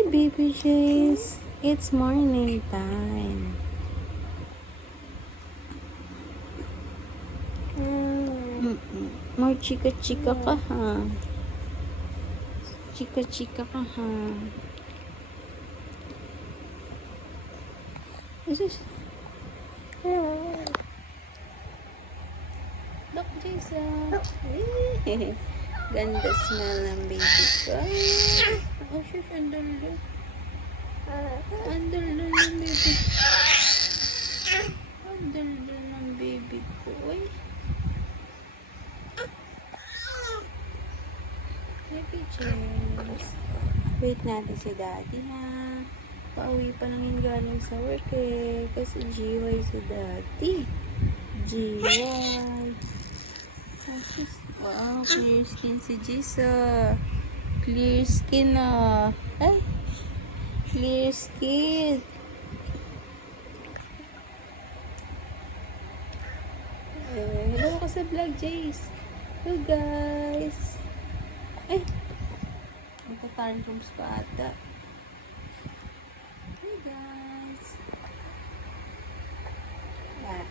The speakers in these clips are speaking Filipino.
Hi, baby Jace. It's morning time. More chika-chika ka, ha? Chika-chika ka, ha? Is Look, Jason. Ganda smell ng baby ko. Oh, shush, andalo. Andalo ng baby. Andalo ng baby ko. Uy. Baby James. Wait natin si daddy, ha? Pauwi pa lang yung galing sa work, eh. Kasi GY si daddy. GY. Wow, clear skin si Jisa. Clear skin, ah. Ay, clear skin. Hello ka sa vlog, Jace. Hello, guys. Ay, magta-tantrums pa ata. Hey, guys. Yeah.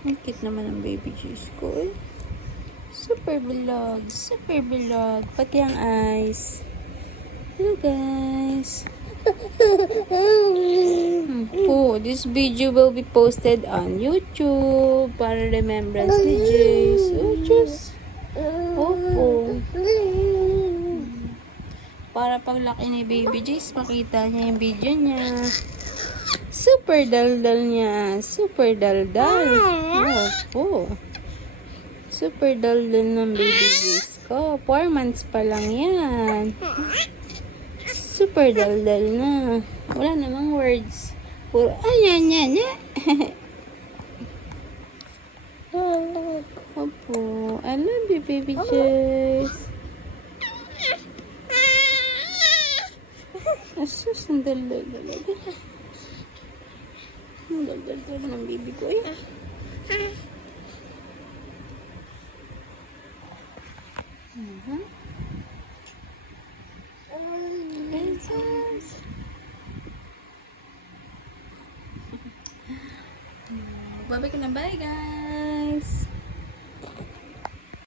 Ang cute naman ang baby juice ko, eh. Super bilog. Super bilog. Pati ang eyes. Hello, guys. This video will be posted on YouTube para remembrance ni Jace. Oh, Diyos. Opo. Para paglaki ni baby Jace, makita niya yung video niya. Super daldal niya. Super daldal. Opo. Super daldal ng baby Jace ko. 4 months pa lang yan. Super daldal na. Wala namang words. Puro, ayan. Opo. I love you, baby Jace. Asus, ang daldal talaga. Ang daldal ng baby ko, eh. Bye-bye ka na. Bye, guys.